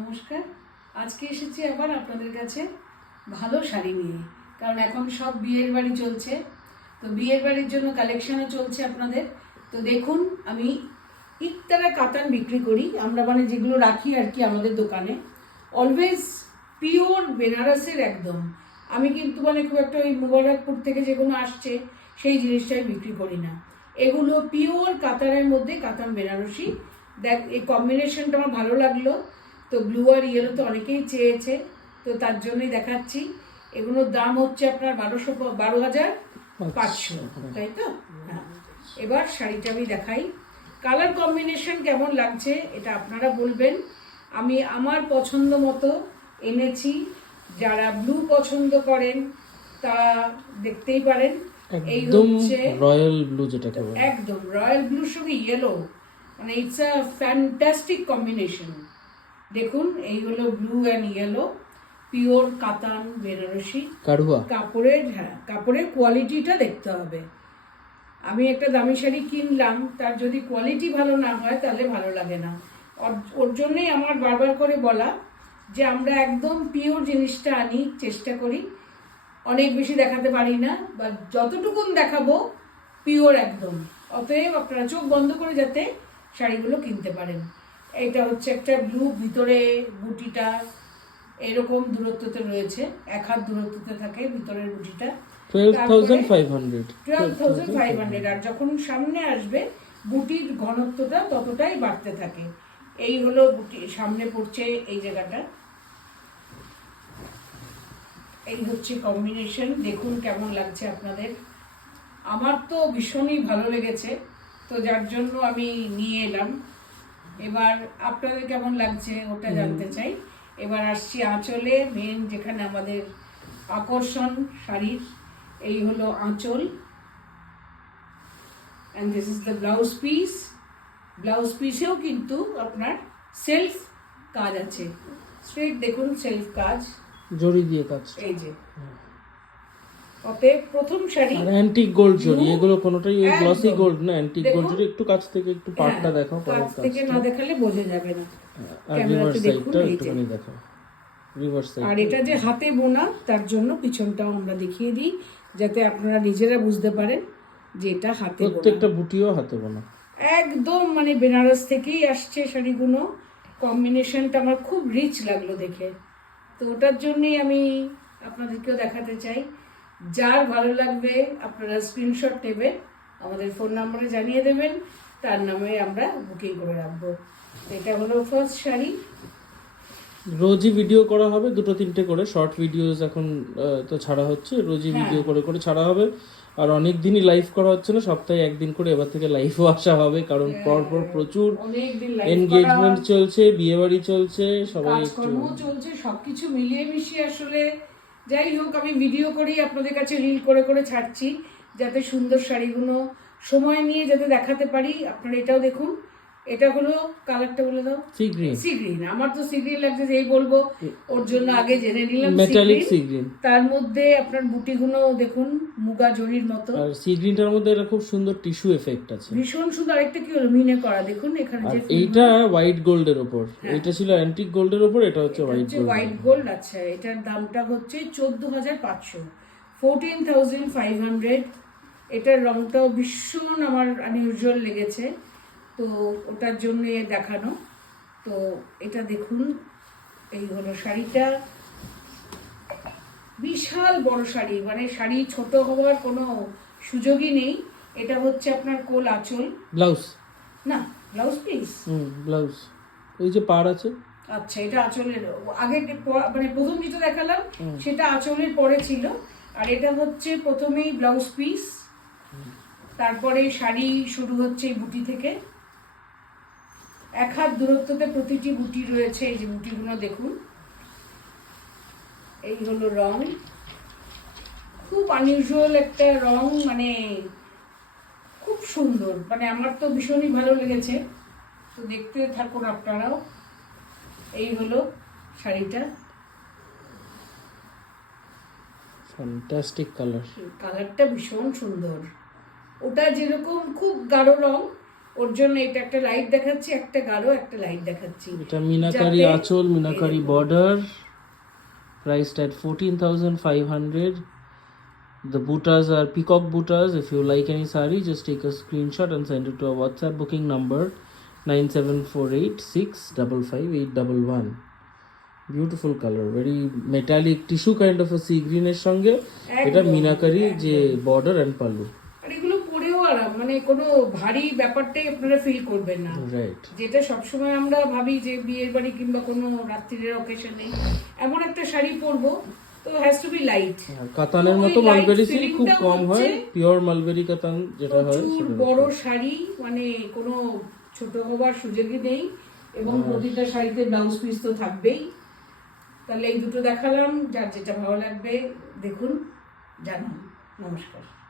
নমস্কার। আজকে এসেছি আবার আপনাদের কাছে ভালো শাড়ি নিয়ে, কারণ এখন সব বিয়ের বাড়ি চলছে, তো বিয়ের বাড়ির জন্য কালেকশনও চলছে আপনাদের। তো দেখুন, আমি ইকতারা কাতান বিক্রি করি, আমরা মানে যেগুলো রাখি আর কি আমাদের দোকানে, অলওয়েজ পিওর বেনারসের একদম। আমি কিন্তু মানে খুব একটা ওই মুবারকপুর থেকে যেগুলো আসছে সেই জিনিসটাই বিক্রি করি না, এগুলো পিওর কাতানের মধ্যে কাতান বেনারসি। দেখ, এই কম্বিনেশনটা আমার ভালো লাগলো, তো ব্লু আর ইয়েলো তো অনেকেই চেয়েছে, তো তার জন্যই দেখাচ্ছি। এগুলোর দাম হচ্ছে আপনার 12,500, তাই তো? হ্যাঁ। এবার শাড়িটা আমি দেখাই, কালার কম্বিনেশন কেমন লাগছে এটা আপনারা বলবেন। আমি আমার পছন্দ মতো এনেছি, যারা ব্লু পছন্দ করেন তারা দেখতেই পারেন। এই হচ্ছে রয়্যাল ব্লু, যেটাকে বলে একদম রয়্যাল ব্লুর সঙ্গে ইয়েলো, মানে ইটস আ ফ্যান্টাস্টিক কম্বিনেশন। দেখুন, এই হলো ব্লু অ্যান্ড ইয়েলো, পিওর কাতান বেনারসি কারুয়া কাপড়ের। হ্যাঁ, কাপড়ের কোয়ালিটিটা দেখতে হবে। আমি একটা দামি শাড়ি কিনলাম, তার যদি কোয়ালিটি ভালো না হয় তাহলে ভালো লাগে না। ওর জন্যই আমার বারবার করে বলা যে আমরা একদম পিওর জিনিসটা আনি, চেষ্টা করি। অনেক বেশি দেখাতে পারি না, বা যতটুকুন দেখাবো পিওর একদম। অতএব আপনারা চোখ বন্ধ করে যাতে শাড়িগুলো কিনতে পারেন। এটা হচ্ছে একটা ব্লু, ভিতরে বুটিটা এরকম দূরত্বতে রয়েছে, 1 হাত দূরত্বতে থাকে ভিতরের বুটিটা। 12,500, আর যখন সামনে আসবে বুটির ঘনত্বটা ততটাই বাড়তে থাকে। এই হলো বুটি, সামনে পড়ছে এই জায়গাটা। এই হচ্ছে কম্বিনেশন, দেখুন কেমন লাগছে আপনাদের। আমার তো ভীষণই ভালো লেগেছে, তো যার জন্য আমি নিয়ে এলাম। এবার আপনাদের কেমন লাগছে ওটা জানতে চাই। এবার আসছি আঁচলে, মেন যেখানে আমাদের আকর্ষণ শাড়ির। এই হলো আঁচল, and this is the blouse piece. Blouse পিসেও কিন্তু আপনার সেলফ কাজ আছে, স্ট্রেট দেখুন সেলফ কাজ, জরি দিয়ে কাজ, এই যে। অতএব প্রথম শাড়ি আর অ্যান্টিক গোল্ড জরি, এগুলো কোনোটাই ওই গ্লসি একদম। গোল্ড না, অ্যান্টিক গোল্ড দেখুন, জরি। একটু কাছ থেকে একটু পার্টটা হ্যাঁ, দেখাও, কাছ থেকে না দেখালে বোঝা যাবে না। আর রিভার্স ক্যামেরাতে দেখুন, সাইডটা এই যে। একটুখানি দেখাও, রিভার্স সাইড। আর এটা যে হাতে বোনা, তার জন্য পিছনটাও আমরা দেখিয়ে দিই, যাতে আপনারা নিজেরা বুঝতে পারেন যে এটা হাতে বোনা। প্রত্যেকটা বুটিও হাতে বোনা, একদম মানে বেনারস থেকেই আসছে শাড়িগুলো। কম্বিনেশনটা আমার খুব রিচ লাগলো দেখে, তো ওটার জন্যই আমি আপনাদেরকেও দেখাতে চাই। যার ভালো লাগবে আপনারা স্ক্রিনশট নেবে, আমাদের ফোন নম্বরে জানিয়ে দেবেন, তার নামে আমরা বুকিং করে রাখবো। এটা হলো ফার্স্ট শাড়ি। রোজই ভিডিও করা হবে, 2-3টে করে শর্ট ভিডিওস এখন তো ছাড়া হচ্ছে, রোজই ভিডিও করে করে ছাড়া হবে। আর অনেক দিনই লাইভ করা হচ্ছে না, সপ্তাহে একদিন করে এবার থেকে লাইভও আসা হবে, কারণ পরপর প্রচুর এনগেজমেন্ট চলছে, বিয়ে বাড়ি চলছে, সবাই একটু চলছে, সবকিছু মিলিয়ে মিশিয়ে আসলে। যাই হোক, আমি ভিডিও করেই আপনাদের কাছে রিল করে করে ছাড়ছি, যাতে সুন্দর শাড়িগুলো সময় নিয়ে যাতে দেখাতে পারি। আপনারা এটাও দেখুন, এটা হলো কালারটা বলে দাও। Sea green. সি গ্রিন, আমার তো সি গ্রিন লাগছে, যেই বলবো ওর জন্য আগে জেনে নিলাম। মেটালিক সি গ্রিন, তার মধ্যে আপনার বুটিগুলো দেখুন মুগা জরির মতো, আর সি গ্রিনটার মধ্যে একটা খুব সুন্দর টিস্যু এফেক্ট আছে, ভীষণ সুন্দর। আরেকটা কি হলো, মিনে করা, দেখুন এখানে যে এইটা হোয়াইট গোল্ডের উপর, এইটা ছিল অ্যান্টিক গোল্ডের উপর, এটা হচ্ছে হোয়াইট গোল্ড। আচ্ছা, এটার দামটা হচ্ছে 14,500, 14,500। এটার রংটাও ভীষণ আমার আনইউজুয়াল লেগেছে, তো ওটার জন্য দেখানো। তো এটা দেখুন, এই হলো শাড়িটা, বিশাল বড় শাড়ি, মানে শাড়ি ছোট হওয়ার কোনো সুযোগই নেই। এটা হচ্ছে আপনার কোল আঁচল, ব্লাউজ না ব্লাউজ পিস, ব্লাউজ, এই যে পার আছে। আচ্ছা, এটা আঁচলের আগে, মানে প্রথম যেটা দেখালাম সেটা আঁচলের পরে ছিল, আর এটা হচ্ছে প্রথমেই ব্লাউজ পিস, তারপরে শাড়ি শুরু হচ্ছে এই বুটি থেকে। 1 হাত দূরত্বতে প্রতিটি বুটি রয়েছে, এই যে বুটিগুলো দেখুন। এই হলো রং, খুব আনইউজুয়াল একটা রং, মানে খুব সুন্দর, মানে আমার তো ভীষণই ভালো লেগেছে, তো দেখতে থাকুন আপনারাও। এই হলো শাড়িটা, ফ্যান্টাস্টিক কালার, কালারটা ভীষণ সুন্দর। ওটা যেরকম খুব গাঢ় রং, ওর জন্য এটা একটা লাইট দেখাচ্ছি, একটা গাঢ়, একটা লাইট দেখাচ্ছি। এটা মিনাকারি যাতে- আঁচল, meenakari border, priced at 14,500. The buttas are peacock buttas. If you like any sari, just take a screenshot and send it to our WhatsApp booking number 9748655811. Beautiful color, very metallic tissue kind of a sea green এর সঙ্গে এটা একদম, মিনাকারি যে border and pallu. আর এগুলো পরেও আরাম, মানে কোনো ভারী ব্যাপারটাই আপনারা ফিল করবেন না। রাইট, যেটা সবসময় আমরা ভাবি যে বিয়ের বাড়ি কিংবা কোনো রাত্রির অকেশনে এমন একটা শাড়ি পরবো, তো হ্যাজ টু বি লাইট। কাতানের মতো ওই light মালবেরি সিল্ক feeling খুব টা কম হয়, হচ্ছে পিওর মালবেরি কাতান যেটা হয় প্রচুর সেটা বড় শাড়ি, মানে কোনো ছোট হবার সুযোগই নেই, এবং প্রতিটা শাড়িতে ব্লাউজ পিস তো থাকবেই। তাহলে এই দুটো দেখালাম, যার যেটা ভালো লাগবে দেখুন, জানান। নমস্কার।